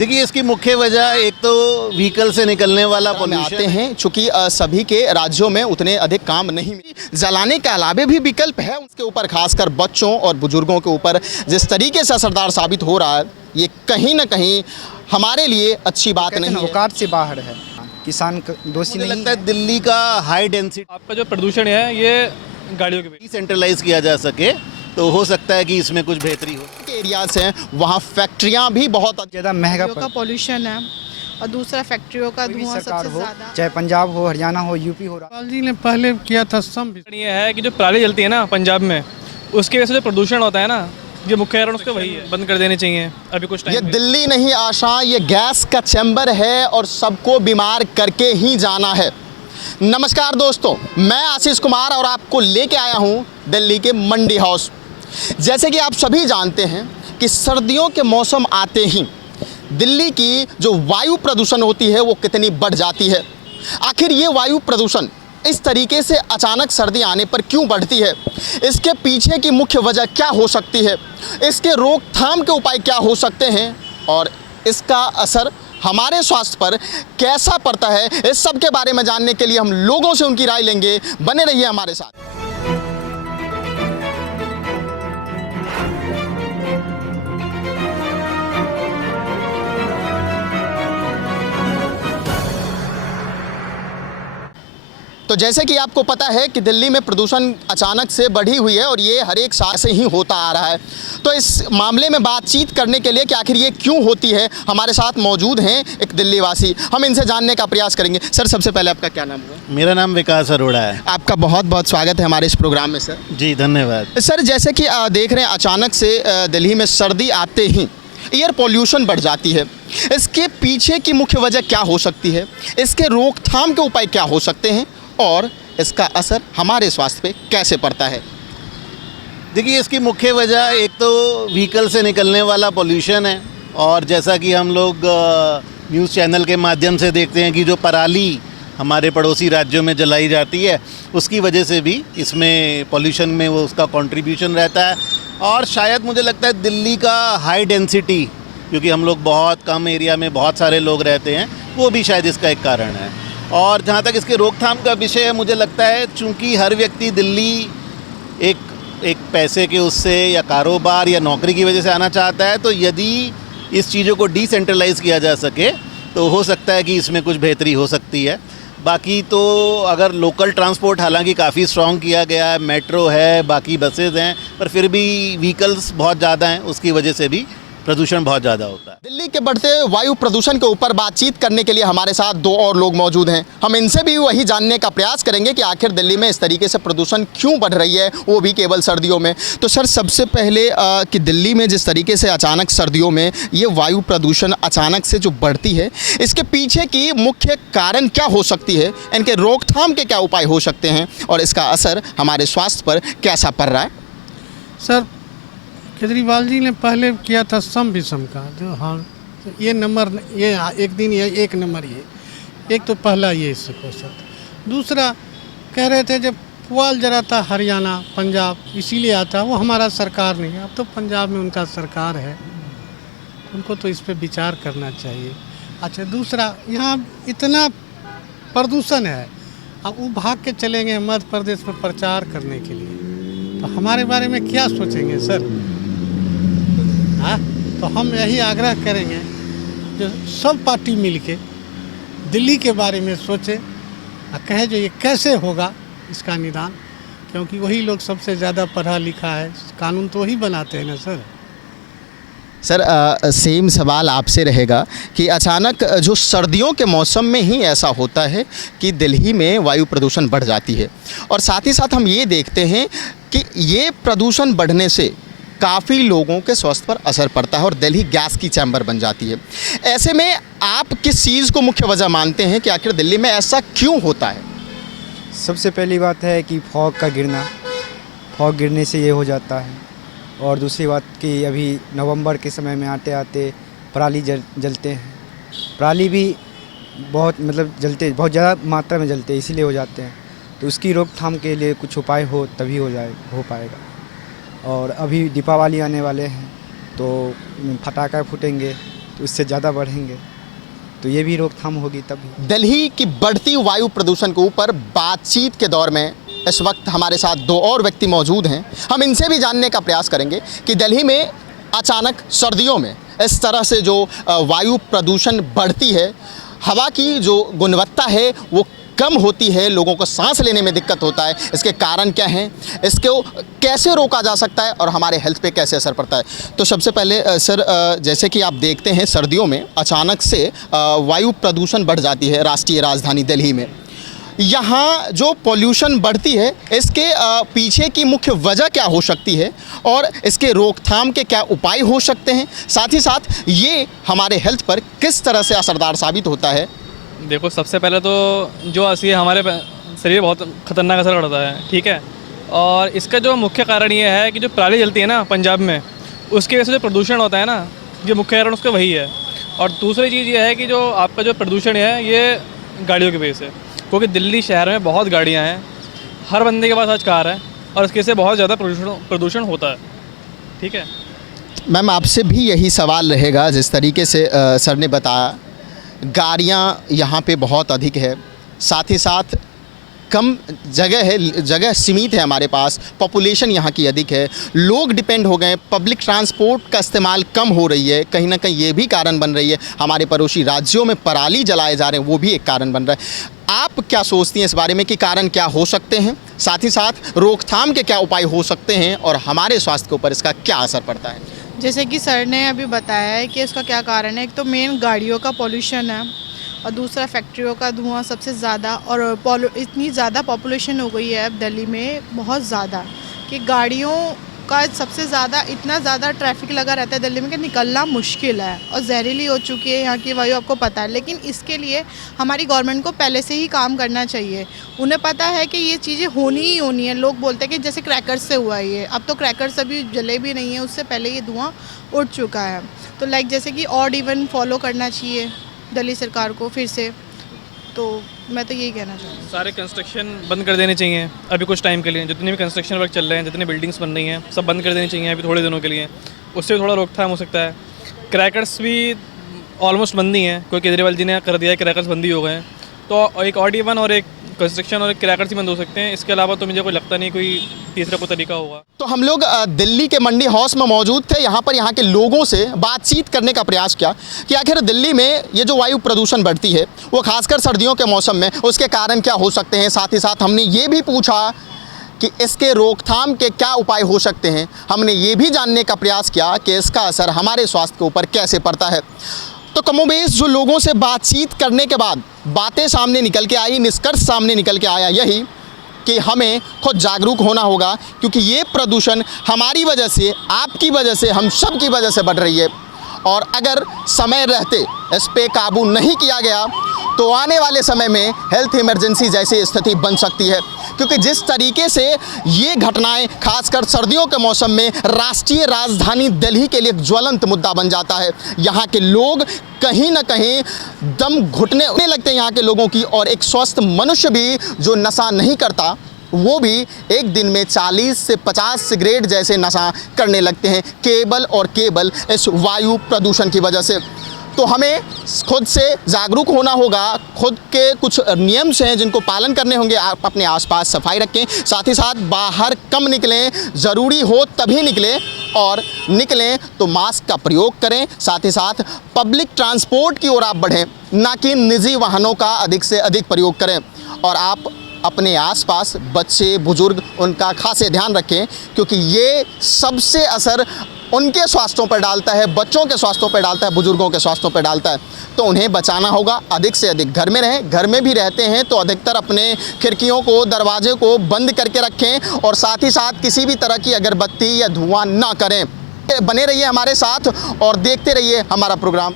देखिए, इसकी मुख्य वजह एक तो व्हीकल से निकलने वाला आते पोल्यूशन हैं, चूंकि सभी के राज्यों में उतने अधिक काम नहीं जलाने के अलावे भी विकल्प है, उसके ऊपर खासकर बच्चों और बुजुर्गों के ऊपर जिस तरीके से असरदार साबित हो रहा है, ये कहीं ना कहीं हमारे लिए अच्छी बात नहीं है। औकात से बाहर है, किसान दोषी मुझे नहीं लगता है दिल्ली का हाई डेंसिटी आपका जो प्रदूषण है ये गाड़ियों के वजह डिसेंट्रलाइज किया जा सके तो हो सकता है कि इसमें कुछ बेहतरी हो। के एरियाज हैं वहाँ फैक्ट्रियाँ भी बहुत ज़्यादा महंगा का पॉल्यूशन है और दूसरा फैक्ट्रियों का कोई भी धुआं सरकार सबसे हो, ज़्यादा। चाहे पंजाब हो, हरियाणा हो, यूपी हो, राज्यपाल जी ने पहले किया था सम ये है कि जो पराली जलती है ना पंजाब में, उसकी वजह से जो प्रदूषण होता है ना, ये मुख्य कारण उसका वही है, बंद कर देने चाहिए अभी कुछ ये टाइम में। दिल्ली नहीं आशा, ये गैस का चैम्बर है और सबको बीमार करके ही जाना है। नमस्कार दोस्तों, मैं आशीष कुमार और आपको लेके आया हूँ दिल्ली के मंडी हाउस। जैसे कि आप सभी जानते हैं कि सर्दियों के मौसम आते ही दिल्ली की जो वायु प्रदूषण होती है वो कितनी बढ़ जाती है। आखिर ये वायु प्रदूषण इस तरीके से अचानक सर्दी आने पर क्यों बढ़ती है, इसके पीछे की मुख्य वजह क्या हो सकती है, इसके रोकथाम के उपाय क्या हो सकते हैं और इसका असर हमारे स्वास्थ्य पर कैसा पड़ता है, इस सब के बारे में जानने के लिए हम लोगों से उनकी राय लेंगे। बने रहिए हमारे साथ। तो जैसे कि आपको पता है कि दिल्ली में प्रदूषण अचानक से बढ़ी हुई है और ये हर एक साल से ही होता आ रहा है। तो इस मामले में बातचीत करने के लिए कि आखिर ये क्यों होती है, हमारे साथ मौजूद हैं एक दिल्ली वासी। हम इनसे जानने का प्रयास करेंगे। सर, सबसे पहले आपका क्या नाम हुआ? मेरा नाम विकास अरोड़ा है। आपका बहुत बहुत स्वागत है हमारे इस प्रोग्राम में सर। जी धन्यवाद। सर, जैसे कि देख रहे हैं अचानक से दिल्ली में सर्दी आते ही एयर पॉल्यूशन बढ़ जाती है। इसके पीछे की मुख्य वजह क्या हो सकती है, इसके रोकथाम के उपाय क्या हो सकते हैं और इसका असर हमारे स्वास्थ्य पे कैसे पड़ता है? देखिए, इसकी मुख्य वजह एक तो व्हीकल से निकलने वाला पोल्यूशन है और जैसा कि हम लोग न्यूज़ चैनल के माध्यम से देखते हैं कि जो पराली हमारे पड़ोसी राज्यों में जलाई जाती है उसकी वजह से भी इसमें पोल्यूशन में वो उसका कंट्रीब्यूशन रहता है। और शायद मुझे लगता है दिल्ली का हाई डेंसिटी, क्योंकि हम लोग बहुत कम एरिया में बहुत सारे लोग रहते हैं, वो भी शायद इसका एक कारण है। और जहाँ तक इसके रोकथाम का विषय है, मुझे लगता है चूँकि हर व्यक्ति दिल्ली एक पैसे के उससे या कारोबार या नौकरी की वजह से आना चाहता है, तो यदि इस चीज़ों को डिसेंट्रलाइज़ किया जा सके तो हो सकता है कि इसमें कुछ बेहतरी हो सकती है। बाकी तो अगर लोकल ट्रांसपोर्ट हालांकि काफ़ी स्ट्रॉन्ग किया गया है, मेट्रो है, बाकी बसेज हैं, पर फिर भी व्हीकल्स बहुत ज़्यादा हैं, उसकी वजह से भी प्रदूषण बहुत ज़्यादा होता है। दिल्ली के बढ़ते वायु प्रदूषण के ऊपर बातचीत करने के लिए हमारे साथ दो और लोग मौजूद हैं। हम इनसे भी वही जानने का प्रयास करेंगे कि आखिर दिल्ली में इस तरीके से प्रदूषण क्यों बढ़ रही है, वो भी केवल सर्दियों में। तो सर, सबसे पहले कि दिल्ली में जिस तरीके से अचानक सर्दियों में ये वायु प्रदूषण अचानक से जो बढ़ती है, इसके पीछे की मुख्य कारण क्या हो सकती है, इनके रोकथाम के क्या उपाय हो सकते हैं और इसका असर हमारे स्वास्थ्य पर कैसा पड़ रहा है? सर, केजरीवाल जी ने पहले किया था सम विषम का, जो हाँ ये नंबर, ये एक दिन ये एक नंबर, ये एक तो पहला ये इसको सर। दूसरा कह रहे थे जब पुआल जलाता हरियाणा पंजाब इसीलिए आता, वो हमारा सरकार नहीं है। अब तो पंजाब में उनका सरकार है, उनको तो इस पर विचार करना चाहिए। अच्छा, दूसरा यहाँ इतना प्रदूषण है, अब वो भाग के चलेंगे मध्य प्रदेश में प्रचार करने के लिए, तो हमारे बारे में क्या सोचेंगे सर? हाँ, तो हम यही आग्रह करेंगे जो सब पार्टी मिलके दिल्ली के बारे में सोचे और कहे जो ये कैसे होगा इसका निदान, क्योंकि वही लोग सबसे ज़्यादा पढ़ा लिखा है, कानून तो वही बनाते हैं ना सर। सर, सेम सवाल आपसे रहेगा कि अचानक जो सर्दियों के मौसम में ही ऐसा होता है कि दिल्ली में वायु प्रदूषण बढ़ जाती है और साथ ही साथ हम ये देखते हैं कि ये प्रदूषण बढ़ने से काफ़ी लोगों के स्वास्थ्य पर असर पड़ता है और दिल्ली गैस की चैम्बर बन जाती है। ऐसे में आप किस चीज़ को मुख्य वजह मानते हैं कि आखिर दिल्ली में ऐसा क्यों होता है? सबसे पहली बात है कि फॉग का गिरना, फॉग गिरने से ये हो जाता है। और दूसरी बात कि अभी नवंबर के समय में आते आते पराली जलते हैं, पराली भी बहुत जलते, बहुत ज़्यादा मात्रा में जलते, इसीलिए हो जाते हैं। तो उसकी रोकथाम के लिए कुछ उपाय हो तभी हो पाएगा। और अभी दीपावली आने वाले हैं तो पटाखा फूटेंगे, तो उससे ज़्यादा बढ़ेंगे, तो ये भी रोकथाम होगी तभी। दिल्ली की बढ़ती वायु प्रदूषण के ऊपर बातचीत के दौर में इस वक्त हमारे साथ दो और व्यक्ति मौजूद हैं। हम इनसे भी जानने का प्रयास करेंगे कि दिल्ली में अचानक सर्दियों में इस तरह से जो वायु प्रदूषण बढ़ती है, हवा की जो गुणवत्ता है वो कम होती है, लोगों को सांस लेने में दिक्कत होता है, इसके कारण क्या हैं, इसको कैसे रोका जा सकता है और हमारे हेल्थ पे कैसे असर पड़ता है। तो सबसे पहले सर, जैसे कि आप देखते हैं सर्दियों में अचानक से वायु प्रदूषण बढ़ जाती है राष्ट्रीय राजधानी दिल्ली में। यहाँ जो पॉल्यूशन बढ़ती है, इसके पीछे की मुख्य वजह क्या हो सकती है और इसके रोकथाम के क्या उपाय हो सकते हैं, साथ ही साथ ये हमारे हेल्थ पर किस तरह से असरदार साबित होता है। देखो, सबसे पहले तो जो असली हमारे शरीर बहुत ख़तरनाक असर पड़ता है, ठीक है। और इसका जो मुख्य कारण ये है कि जो पराली जलती है ना पंजाब में, उसकी वजह से जो प्रदूषण होता है ना, ये मुख्य कारण उसका वही है। और दूसरी चीज़ ये है कि जो आपका जो प्रदूषण है ये गाड़ियों की वजह से, क्योंकि दिल्ली शहर में बहुत गाड़ियाँ हैं, हर बंदे के पास आज कार है और इसकी वजह से बहुत ज़्यादा प्रदूषण होता है, ठीक है। मैम, आपसे भी यही सवाल रहेगा, जिस तरीके से सर ने बताया, गाड़ियाँ यहाँ पे बहुत अधिक है, साथ ही साथ कम जगह है, जगह सीमित है हमारे पास, पॉपुलेशन यहाँ की अधिक है, लोग डिपेंड हो गए, पब्लिक ट्रांसपोर्ट का इस्तेमाल कम हो रही है, कहीं ना कहीं ये भी कारण बन रही है। हमारे पड़ोसी राज्यों में पराली जलाए जा रहे हैं, वो भी एक कारण बन रहा है। आप क्या सोचती हैं इस बारे में कि कारण क्या हो सकते हैं, साथ ही साथ रोकथाम के क्या उपाय हो सकते हैं और हमारे स्वास्थ्य के ऊपर इसका क्या असर पड़ता है? जैसे कि सर ने अभी बताया है कि इसका क्या कारण है। एक तो मेन गाड़ियों का पॉल्यूशन है और दूसरा फैक्ट्रियों का धुआं सबसे ज़्यादा। और इतनी ज़्यादा पॉपुलेशन हो गई है अब दिल्ली में, बहुत ज़्यादा, कि गाड़ियों का सबसे ज़्यादा, इतना ज़्यादा ट्रैफिक लगा रहता है दिल्ली में कि निकलना मुश्किल है और जहरीली हो चुकी है यहाँ की वायु, आपको पता है। लेकिन इसके लिए हमारी गवर्नमेंट को पहले से ही काम करना चाहिए। उन्हें पता है कि ये चीज़ें होनी ही होनी है। लोग बोलते हैं कि जैसे क्रैकर्स से हुआ ये, अब तो क्रैकर्स अभी जले भी नहीं है, उससे पहले ये धुआं उड़ चुका है। तो लाइक जैसे कि ऑड इवन फॉलो करना चाहिए दिल्ली सरकार को फिर से। तो मैं तो यही कहना चाहूँगी, सारे कंस्ट्रक्शन बंद कर देने चाहिए अभी कुछ टाइम के लिए। जितने भी कंस्ट्रक्शन वर्क चल रहे हैं, जितनी बिल्डिंग्स बन रही हैं, सब बंद कर देनी चाहिए अभी थोड़े दिनों के लिए। उससे थोड़ा रोकथाम हो सकता है। क्रैकर्स भी ऑलमोस्ट बंद ही हैं, कोई केजरीवाल जी ने कर दिया है, क्रैकर्स बंद ही हो गए हैं। तो एक ऑड इवन और एक कंस्ट्रक्शन और एक क्रैकर्स ही बंद हो सकते हैं। इसके अलावा तो मुझे कोई लगता नहीं कोई तीसरा कोई तरीका होगा। तो हम लोग दिल्ली के मंडी हाउस में मौजूद थे, यहाँ पर यहाँ के लोगों से बातचीत करने का प्रयास किया कि आखिर दिल्ली में ये जो वायु प्रदूषण बढ़ती है वो खासकर सर्दियों के मौसम में, उसके कारण क्या हो सकते हैं। साथ ही साथ हमने ये भी पूछा कि इसके रोकथाम के क्या उपाय हो सकते हैं। हमने ये भी जानने का प्रयास किया कि इसका असर हमारे स्वास्थ्य के ऊपर कैसे पड़ता है। तो कमोबेश जो लोगों से बातचीत करने के बाद बातें सामने निकल के आई, निष्कर्ष सामने निकल के आया यही कि हमें खुद जागरूक होना होगा, क्योंकि ये प्रदूषण हमारी वजह से, आपकी वजह से, हम सब की वजह से बढ़ रही है। और अगर समय रहते इस पे काबू नहीं किया गया तो आने वाले समय में हेल्थ इमरजेंसी जैसी स्थिति बन सकती है। क्योंकि जिस तरीके से ये घटनाएं खासकर सर्दियों के मौसम में राष्ट्रीय राजधानी दिल्ली के लिए ज्वलंत मुद्दा बन जाता है। यहाँ के लोग कहीं ना कहीं दम घुटने लगते हैं यहाँ के लोगों की, और एक स्वस्थ मनुष्य भी जो नशा नहीं करता वो भी एक दिन में 40 से 50 सिगरेट जैसे नशा करने लगते हैं, केवल और केवल इस वायु प्रदूषण की वजह से। तो हमें खुद से जागरूक होना होगा, खुद के कुछ नियम हैं जिनको पालन करने होंगे। आप अपने आसपास सफाई रखें, साथ ही साथ बाहर कम निकलें, ज़रूरी हो तभी निकलें, और निकलें तो मास्क का प्रयोग करें। साथ ही साथ पब्लिक ट्रांसपोर्ट की ओर आप बढ़ें, ना कि निजी वाहनों का अधिक से अधिक प्रयोग करें। और आप अपने आसपास बच्चे बुजुर्ग उनका खासे ध्यान रखें, क्योंकि ये सबसे असर उनके स्वास्थ्यों पर डालता है, बच्चों के स्वास्थ्यों पर डालता है, बुजुर्गों के स्वास्थ्यों पर डालता है। तो उन्हें बचाना होगा, अधिक से अधिक घर में रहें। घर में भी रहते हैं तो अधिकतर अपने खिड़कियों को, दरवाजे को बंद करके रखें, और साथ ही साथ किसी भी तरह की अगरबत्ती या धुआं ना करें। बने रहिए हमारे साथ और देखते रहिए हमारा प्रोग्राम।